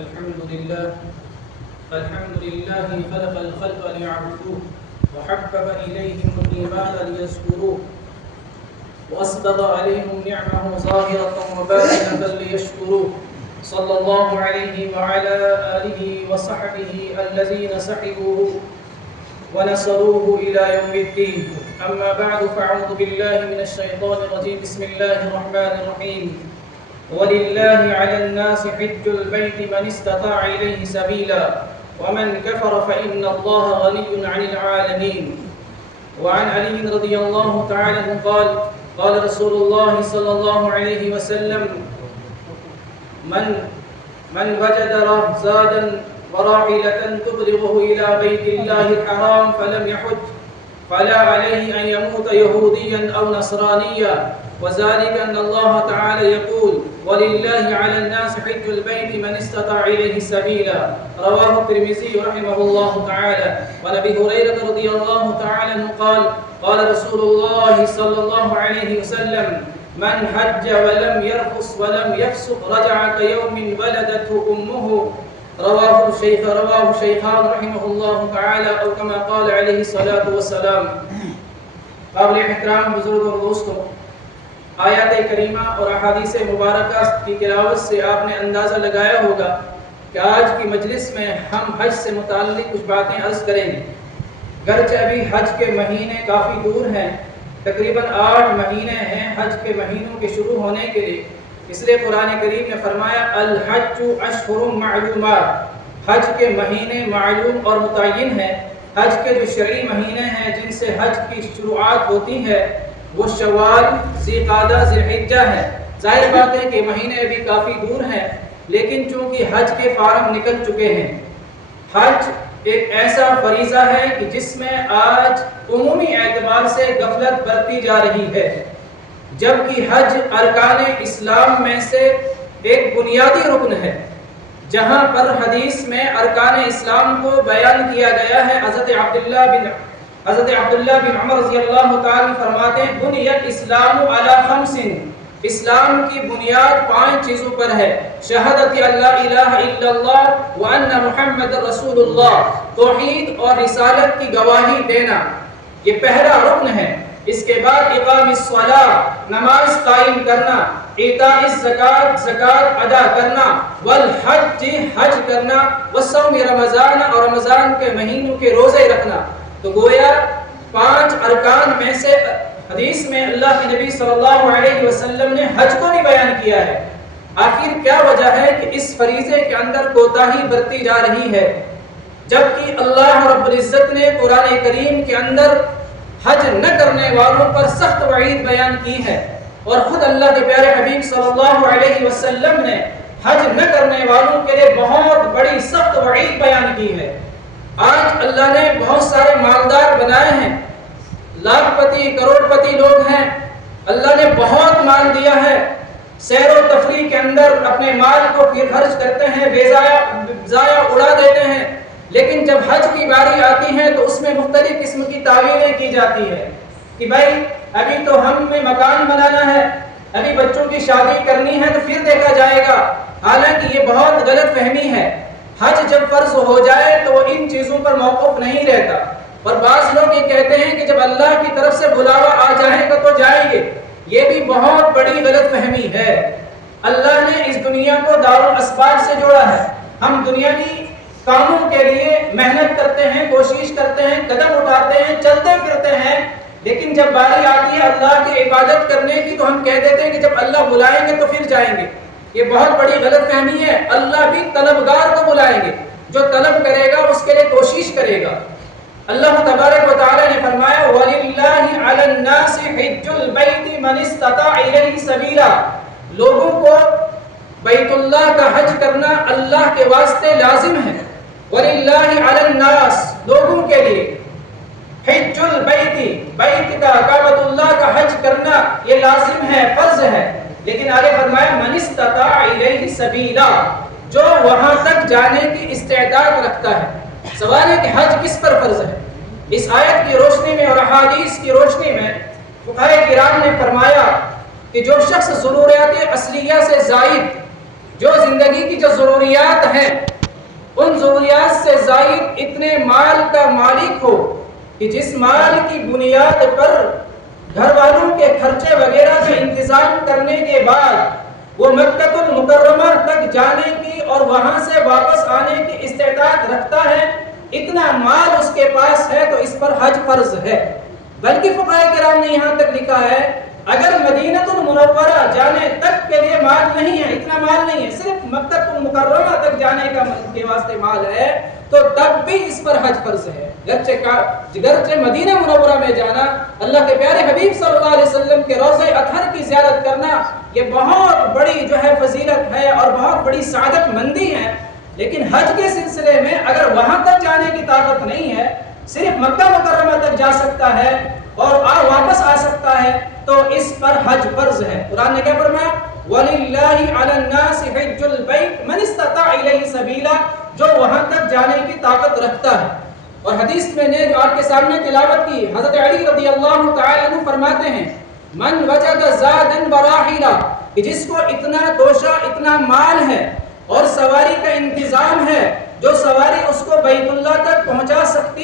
الحمد لله خلق الخلق ليعبدوه وحبب إليهم الإيمان ليذكروه وأسبغ عليهم نعمه ظاهرة وباطنة ليشكروه صلى الله عليه وعلى آله وصحبه الذين سحبوه ونصروه إلى يوم الدين. أما بعد فأعوذ بالله من الشيطان الرجيم. بسم الله الرحمن الرحيم. وَلِلَّهِ عَلَى النَّاسِ حِجُّ الْبَيْتِ مَنِ اسْتَطَاعَ إِلَيْهِ سَبِيلًا وَمَنْ كَفَرَ فَإِنَّ اللَّهَ غَنِيٌّ عَنِ الْعَالَمِينَ. وعن علي رضي الله تعالى عنه قال قال رسول الله صلى الله عليه وسلم من وجد زادا وراحلة تبلغه إلى بيت الله الحرام فلم يحج فلا عليه أن يموت يهوديا أو نصرانيا وذلك أن الله تعالى يقول وَلِلَّهِ عَلَى النَّاسِ حِجُّ الْبَيْتِ مَنِ اسْتَطَاعَ إِلَيْهِ سَبِيلًا. رواه الترمذي رحمه الله تعالى. وعن أبي هريرة رضي الله تعالى عنه قال قال رسول الله صلى الله عليه وسلم من حج ولم يرفث ولم يفسق رجع كيوم ولدته أمه. رواه شيخان رحمه الله تعالى أو كما قال عليه الصلاة والسلام. قابل احترام بزرگ اور دوستوں، آیات کریمہ اور احادیث مبارکہ کی تلاوت سے آپ نے اندازہ لگایا ہوگا کہ آج کی مجلس میں ہم حج سے متعلق کچھ باتیں عرض کریں گے. گرچہ ابھی حج کے مہینے کافی دور ہیں، تقریباً 8 مہینے ہیں حج کے مہینوں کے شروع ہونے کے لیے، اس لیے قرآن کریم نے فرمایا الحج اشہر معلومات، حج کے مہینے معلوم اور متعین ہیں. حج کے جو شرعی مہینے ہیں جن سے حج کی شروعات ہوتی ہے وہ شوال، ذی قعدہ، ذی الحجہ ہے. ظاہر بات ہے کہ مہینے ابھی کافی دور ہیں، لیکن چونکہ حج کے فارم نکل چکے ہیں. حج ایک ایسا فریضہ ہے کہ جس میں آج عمومی اعتبار سے غفلت برتی جا رہی ہے، جبکہ حج ارکان اسلام میں سے ایک بنیادی رکن ہے. جہاں پر حدیث میں ارکان اسلام کو بیان کیا گیا ہے، حضرت عبداللہ بن عمر رضی اللہ تعالی فرماتے ہیں بنی الاسلام علی 5، اسلام کی بنیاد 5 چیزوں پر ہے. شہادت اللہ الہ الا اللہ وان محمد رسول اللہ، توحید اور رسالت کی گواہی دینا، یہ پہلا رکن ہے. اس کے بعد اقام الصلاۃ، نماز قائم کرنا، ایتاء الزکات، زکات ادا کرنا، والحج، حج کرنا، وصوم رمضان، اور رمضان کے مہینوں کے روزے رکھنا. تو گویا 5 ارکان میں سے حدیث میں اللہ کے نبی صلی اللہ علیہ وسلم نے حج کو نہیں بیان کیا ہے. آخر کیا وجہ ہے کہ اس فریضے کے اندر کوتاہی برتی جا رہی ہے، جبکہ اللہ رب العزت نے قرآن کریم کے اندر حج نہ کرنے والوں پر سخت وعید بیان کی ہے، اور خود اللہ کے پیارے حبیب صلی اللہ علیہ وسلم نے حج نہ کرنے والوں کے لیے بہت بڑی سخت وعید بیان کی ہے. آج اللہ نے بہت سارے مالدار بنائے ہیں، لاکھ پتی کروڑ پتی لوگ ہیں، اللہ نے بہت مال دیا ہے، سیر و تفریح کے اندر اپنے مال کو پھر خرچ کرتے ہیں، ضائع اڑا دیتے ہیں. لیکن جب حج کی باری آتی ہے تو اس میں مختلف قسم کی تعویلیں کی جاتی ہے کہ بھائی ابھی تو ہمیں مکان بنانا ہے، ابھی بچوں کی شادی کرنی ہے تو پھر دیکھا جائے گا. حالانکہ یہ بہت غلط فہمی ہے. حج جب فرض ہو جائے تو وہ ان چیزوں پر موقف نہیں رہتا، اور بعض لوگ یہ کہتے ہیں کہ جب اللہ کی طرف سے بلاوا آ جائے گا تو جائیں گے. یہ بھی بہت بڑی غلط فہمی ہے. اللہ نے اس دنیا کو دارالاسباب سے جوڑا ہے. ہم دنیا کی کاموں کے لیے محنت کرتے ہیں، کوشش کرتے ہیں، قدم اٹھاتے ہیں، چلتے پھرتے ہیں، لیکن جب باری آتی ہے اللہ کی عبادت کرنے کی تو ہم کہہ دیتے ہیں کہ جب اللہ بلائیں گے تو پھر جائیں گے. یہ بہت بڑی غلط فہمی ہے. اللہ بھی طلبگار کو بلائیں گے، جو طلب کرے گا اس کے لیے کوشش کرے گا. اللہ تبارک و تعالی نے فرمایا وَلِلَّهِ عَلَى النَّاسِ حِجُّ الْبَيْتِ مَنِ اسْتَطَاعَ إِلَيْهِ سَبِيلًا، لوگوں کو بیت اللہ کا حج کرنا اللہ کے واسطے لازم ہے. وَلِلَّهِ عَلَى النَّاسِ، لوگوں کے لیے، حِجُّ الْبَيْتِ، بیت کا، کعبۃ اللہ کا حج کرنا یہ لازم ہے، فرض ہے. لیکن آگے فرمایا من استطاع الیہ سبیلا، جو وہاں تک جانے کی استعداد رکھتا ہے. سوال ہے کہ حج کس پر فرض ہے؟ اس آیت کی روشنی میں اور احادیث کی روشنی میں فقہاء کرام نے فرمایا کہ جو شخص ضروریات اصلیہ سے زائد، جو زندگی کی جو ضروریات ہیں ان ضروریات سے زائد اتنے مال کا مالک ہو کہ جس مال کی بنیاد پر گھر والوں کے خرچے وغیرہ کا انتظام کرنے کے بعد وہ مکہ المکرمہ تک جانے کی اور وہاں سے واپس آنے کی استعداد رکھتا ہے، اتنا مال اس کے پاس ہے تو اس پر حج فرض ہے۔ بلکہ فقہاء کرام نے یہاں تک لکھا ہے اگر مدینہ المنورہ جانے تک کے لیے مال نہیں ہے، اتنا مال نہیں ہے، صرف مکہ المکرمہ تک جانے کا کے واسطے مال ہے تو تب بھی اس پر حج فرض ہے۔ گرچہ مدینہ منورہ میں جانا، اللہ کے پیارے حبیب صلی اللہ علیہ وسلم کے روضہ اطہر کی زیارت کرنا، یہ بہت بڑی جو ہے فضیلت ہے اور بہت بڑی سعادت مندی ہے، لیکن حج کے سلسلے میں اگر وہاں تک جانے کی طاقت نہیں ہے، صرف مکہ مکرمہ تک جا سکتا ہے اور واپس آ سکتا ہے تو اس پر حج فرض ہے۔ قرآن نے کیا فرمایا؟ وَلِلَّهِ عَلَى النَّاسِ حِجُّ الْبَيْتِ مَنِ اسْتَطَاعَ إِلَيْهِ سَبِيلًا، جو وہاں تک جانے کی طاقت رکھتا ہے۔ اور حدیث میں نے جو آپ کے سامنے تلاوت کی، حضرت علی رضی اللہ تعالی عنہ فرماتے ہیں من وجد زادا وراحلا، کہ جس کو اتنا توشہ، اتنا مال ہے اور سواری کا انتظام ہے، جو سواری اس کو بیت اللہ تک پہنچا سکتی